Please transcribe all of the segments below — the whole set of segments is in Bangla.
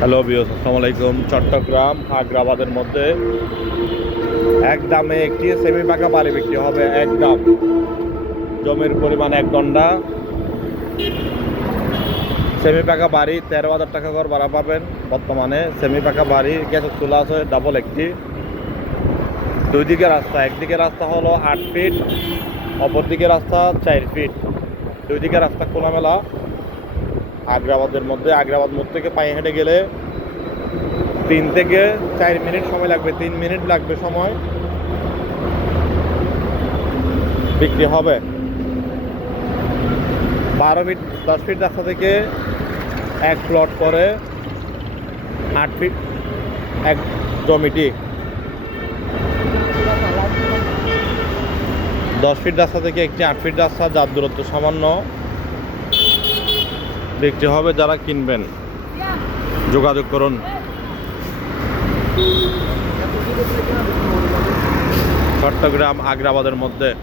হ্যালো বিয়স আসসালামু আলাইকুম। চট্টগ্রাম আগ্রাবাদের মধ্যে এক দামে একটি সেমি পাকা বাড়ি বিক্রি হবে এক দাম জমির পরিমাণ এক ঘণ্টা সেমি পাকা বাড়ি, তেরো হাজার টাকা করে ভাড়া পাবেন। বর্তমানে সেমি পাকা বাড়ি, গ্যাসের চুলা আছে ডাবল একটি। দুই দিকে রাস্তা, একদিকে রাস্তা হলো আট ফিট অপর দিকে রাস্তা চার ফিট দুই দিকে রাস্তা খোলামেলা। আগ্রাবাদের মধ্যে। আগ্রাবাদ মোড় থেকে পায়ে হেঁটে গেলে তিন থেকে চার মিনিট সময় লাগবে, তিন মিনিট লাগবে সময়। বিক্রি হবে। বারো ফিট, দশ ফিট রাস্তা থেকে এক প্লট করে আট ফিট এক জমিটি। দশ ফিট রাস্তা থেকে একটি আট ফিট রাস্তা, যার দূরত্ব সামান্য। বিক্রি হবে, যারা কিনবেন। যোগাযোগ করুন। চট্টগ্রাম, আগ্রাবাদের মধ্যে।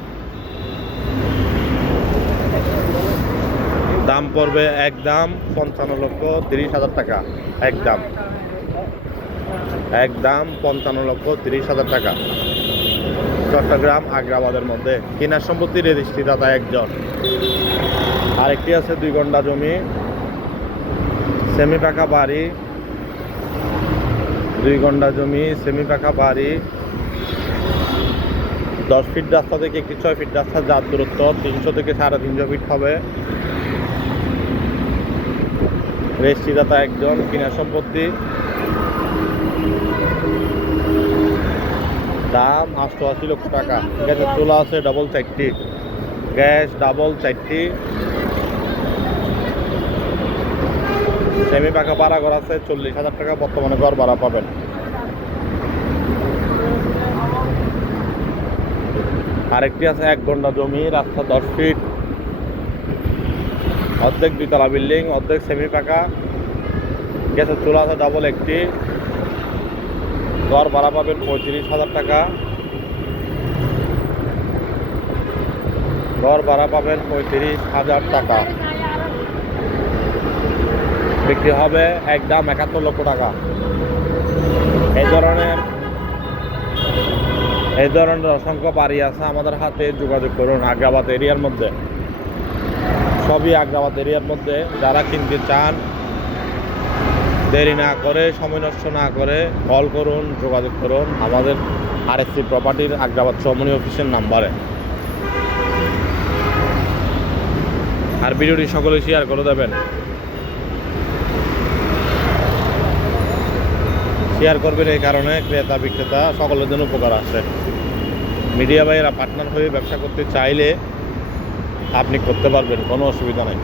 দাম পড়বে এক দাম পঞ্চান্ন লক্ষ তিরিশ হাজার টাকা। এক দাম এক দাম পঞ্চান্ন লক্ষ তিরিশ হাজার টাকা। চট্টগ্রাম, আগ্রাবাদের মধ্যে। কেনার সম্পত্তি রেজিস্ট্রিদাতা একজন। আরেকটি আছে দুই ঘণ্টা জমি। সেমি পাকা বাড়ি, দুই ঘণ্টা জমি, সেমি পাকা বাড়ি। দশ ফিট রাস্তা থেকে একটি ছয় ফিট রাস্তা যার দূরত্ব তিনশো থেকে সাড়ে তিনশো ফিট হবে। রেজিস্ট্রিদাতা একজন, কিনা সম্পত্তি। দাম অষ্টআশি লক্ষ টাকা। গ্যাসের চুলা আছে ডবল চারটি। গ্যাস ডাবল চারটি। সেমি পাকা ভাড়া ঘর আছে, চল্লিশ হাজার টাকা বর্তমানে ঘর ভাড়া পাবেন। আরেকটি আছে, এক ঘণ্টা জমি, রাস্তা দশ ফিট অর্ধেক দুইতলা বিল্ডিং, অর্ধেক সেমি পাকা গ্যাসের চুলা আছে ডাবল একটি। ঘর ভাড়া পাবেন পঁয়ত্রিশ হাজার টাকা। ঘর ভাড়া পাবেন পঁয়ত্রিশ হাজার টাকা। বিক্রি হবে একদম একাত্তর লক্ষ টাকা। এই ধরনের এই ধরনের অসংখ্য বাড়ি আছে আমাদের হাতে, যোগাযোগ করুন আগ্রাবাদ এরিয়ার মধ্যে। সবই আগ্রাবাদ এরিয়ার মধ্যে। যারা কিনতে চান, দেরি না করে, সময় নষ্ট না করে কল করুন, যোগাযোগ করুন আমাদের আর এস সি প্রপার্টির আগ্রাবাদ চৌমনি অফিসের নাম্বারে। আর ভিডিওটি সকলে শেয়ার করে দেবেন। শেয়ার করবেন এই কারণে ক্রেতা, বিক্রেতা সকলের জন্য উপকার আছে। মিডিয়া ভাইয়েরা পার্টনার হয়ে ব্যবসা করতে চাইলে আপনি করতে পারবেন, কোনো অসুবিধা নেই।